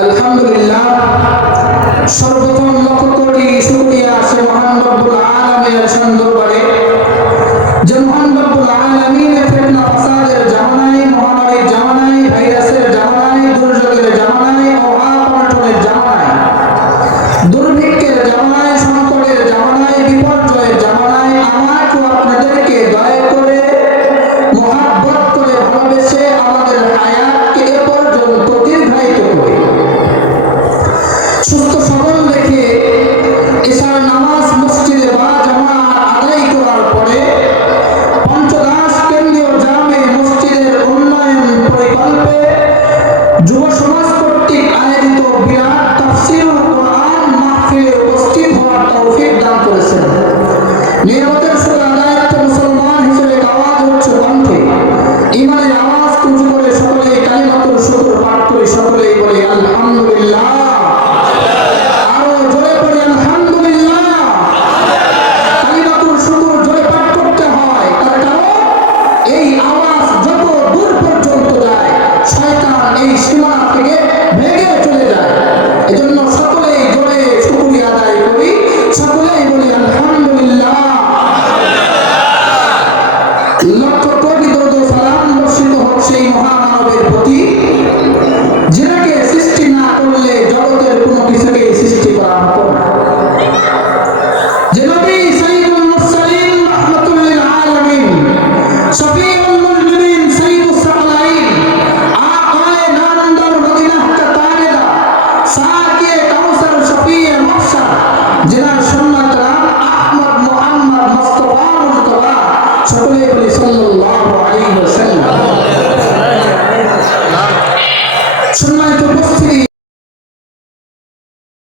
আলহামদুলিল্লাহ, সর্বপ্রথম লক্ষ কোটি শুকরিয়া সে মহান রব্বুল আলামিনের দরবারে, যে মহান রব্বুল আলামিনের ফিতনা ফাসাদের জামানায়, মহামারীর জামানায়, ভাইরাসের জামানায়, দুর্যোগের জামানায়, অভাব-অনটনের জামানায়, দুর্ভিক্ষের জামানায়, সংকটের জামানায়, বিপর্যয়ের জামানায় আমাকে আপনাদেরকে দয়া করে, মহব্বত করে, ভালোবেসে আমাদের হায়াতকে এ পর্যন্ত দীর্ঘায়িত করে সুস্থ সবল রেখে এশার নামাজ মসজিদে বা জামাত আদায় করার পরে পঞ্চদাস কেন্দ্রীয় জামে মসজিদের উন্নয়ন পরিকল্পে যুব সমাজ কর্তৃক আয়োজিত বিরাট তাফসীরুল কোরআন মাহফিলে উপস্থিত হওয়ার তৌফিক দান করেছেন। নিয়ামতের শুকর আদায়ত্ব মুসলমান হিসেবে আওয়াজ উচ্চ কণ্ঠে ইমানের আওয়াজ উঁচু করে সকলেই কালিমাতুল শুকর পাঠ করে সকলেই বলে আলহামদুলিল্লাহ। আরো জোরে পড়ে আলহামদুলিল্লাহ। কালিমাতুল শুকর জোরে পাঠ করতে হয়, তার কারণ এই আওয়াজ যত দূর পর্যন্ত যায় শয়তান এই সীমানা থেকে ভেঙে চলে যায়। এজন্য সকলেই জোরে শুকরিয়া আদায় করি, সকলেই বলি আলহামদুলিল্লাহ। লক্ষ কোটি দরুদ ও সালাম বর্ষিত হোক সেই মহামানবের প্রতি, যিনাকে সৃষ্টি না করলে জগতের কোনো কিছুকেই সৃষ্টি করা হতো না। যে নবী সাইয়্যিদুল মুরসালিন রাহমাতুল লিল আলামিন, শফিউল মুজনিবিন, সাইয়্যিদুস সাকলাইন, আকায়ে নামদার মদিনাহ কা তারেদা, সাকিয়ে কাউসার, শফিয়ে মাহশার, যিনার